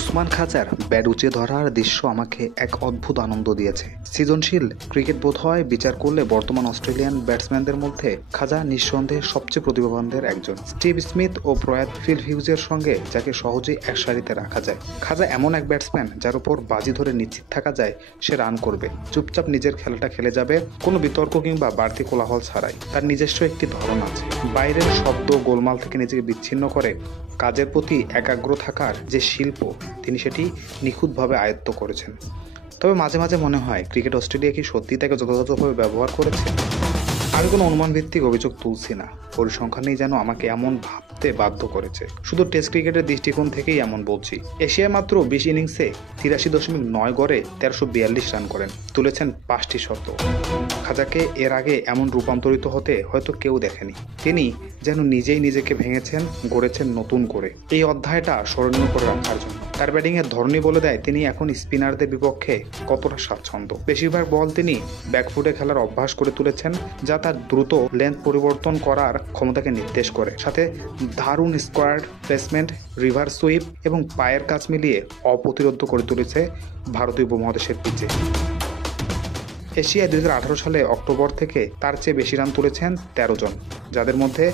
Usman খাজার bat উঁচে ধরার দৃশ্য আমাকে এক অদ্ভুত আনন্দ দিয়েছে। সৃজনশীল ক্রিকেট বোধহয় বিচার করলে বর্তমান অস্ট্রেলিয়ান ব্যাটসম্যানদের মধ্যে খাজা নিঃসন্দেহে সবচেয়ে প্রতিভাবানদের একজন। স্টিভ স্মিথ ও প্রয়াত ফিল হিউজের সঙ্গে যাকে সহজেই এক সারিতে রাখা যায়। খাজা এমন এক ব্যাটসম্যান যার উপর বাজি ধরে নিশ্চিত থাকা যায় সে রান করবে, চুপচাপ নিজের খেলাটা খেলে যাবে, কোনো বিতর্ক কিংবা বাড়তি কোলাহল ছাড়াই। তার নিজস্ব একটি ধরন আছে, বাইরের শব্দ গোলমাল থেকে নিজেকে বিচ্ছিন্ন করে কাজের প্রতি একাগ্র থাকার যে শিল্প, তিনি সেটি নিখুঁতভাবে আয়ত্ত করেছেন। তবে মাঝে মাঝে মনে হয় ক্রিকেট অস্ট্রেলিয়া কি সত্যি তাকে যথাযথভাবে ব্যবহার করেছে? আমি কোনো অনুমান ভিত্তিক অভিযোগ তুলছি না, পরিসংখ্যানই যেন আমাকে এমন ভাবতে বাধ্য করেছে। শুধু টেস্ট ক্রিকেটের দৃষ্টিকোণ থেকেই এমন বলছি। এশিয়ায় মাত্র 20 ইনিংসে 83.9 গড়ে 1342 রান করেন, তুলেছেন 5টি শতক। খাজাকে এর আগে এমন রূপান্তরিত হতে হয়তো কেউ দেখেনি। তিনি যেন নিজেই নিজেকে ভেঙেছেন, গড়েছেন নতুন করে, এই অধ্যায়টা স্মরণীয় করে রাখার জন্য। তার ব্যাটিংয়ের ধরনই বলে দেয় তিনি এখন স্পিনারদের বিপক্ষে কতটা স্বাচ্ছন্দ্য। বেশিরভাগ বল তিনি ব্যাকফুটে খেলার অভ্যাস করে তুলেছেন, যা তার দ্রুত লেন্থ পরিবর্তন করার ক্ষমতাকে নির্দেশ করে। সাথে দারুণ স্কোয়ার প্লেসমেন্ট, রিভার্স সুইপ এবং পায়ের কাজ মিলিয়ে অপ্রতিরোধ্য করে তুলেছে ভারতীয় উপমহাদেশের পিচে। এশিয়ায় 2018 সালে অক্টোবর থেকে তার চেয়ে বেশি রান তুলেছেন 13 জন, যাদের মধ্যে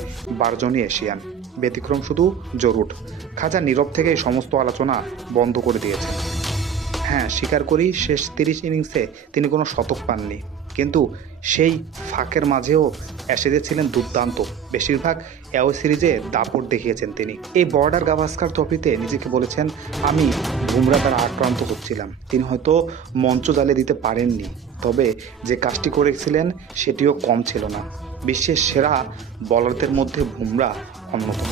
12 জনই এশিয়ান। ব্যতিক্রম শুধু জরুট। খাজা নীরব থেকেই সমস্ত আলোচনা বন্ধ করে দিয়েছেন। হ্যাঁ, স্বীকার করি শেষ 30 ইনিংসে তিনি কোনো শতক পাননি, কিন্তু সেই ফাঁকের মাঝেও অ্যাশেজে ছিলেন দুর্দান্ত। বেশিরভাগ অ্যাওয়ে সিরিজে দাপট দেখিয়েছেন তিনি। এই বর্ডার গাভাস্কার ট্রফিতে নিজেকে বলেছেন, আমি বুমরা দ্বারা আক্রান্ত হচ্ছিলাম। তিনি হয়তো মঞ্চ জ্বালিয়ে দিতে পারেননি, তবে যে কাজটি করেছিলেন সেটিও কম ছিল না। বিশ্বের সেরা বোলারদের মধ্যে বুমরা অন্যতম।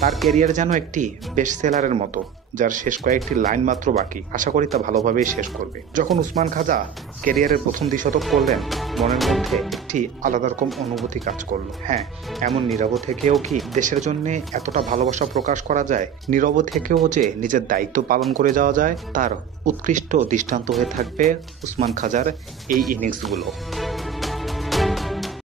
তার ক্যারিয়ার যেন একটি বেস্ট সেলারের মতো, যার শেষ কয়েকটি লাইন মাত্র বাকি। আশা করি তা ভালোভাবেই শেষ করবে। যখন উসমান খাজা ক্যারিয়ারের প্রথম দ্বিশতক করলেন, মনের মধ্যে একটি আলাদা রকম অনুভূতি কাজ করলো। হ্যাঁ, এমন নীরব থেকেও কি দেশের জন্য এতটা ভালোবাসা প্রকাশ করা যায়? নীরব থেকেও যে নিজের দায়িত্ব পালন করে যাওয়া যায়, তার উৎকৃষ্ট দৃষ্টান্ত হয়ে থাকবে উসমান খাজার এই ইনিংসগুলো।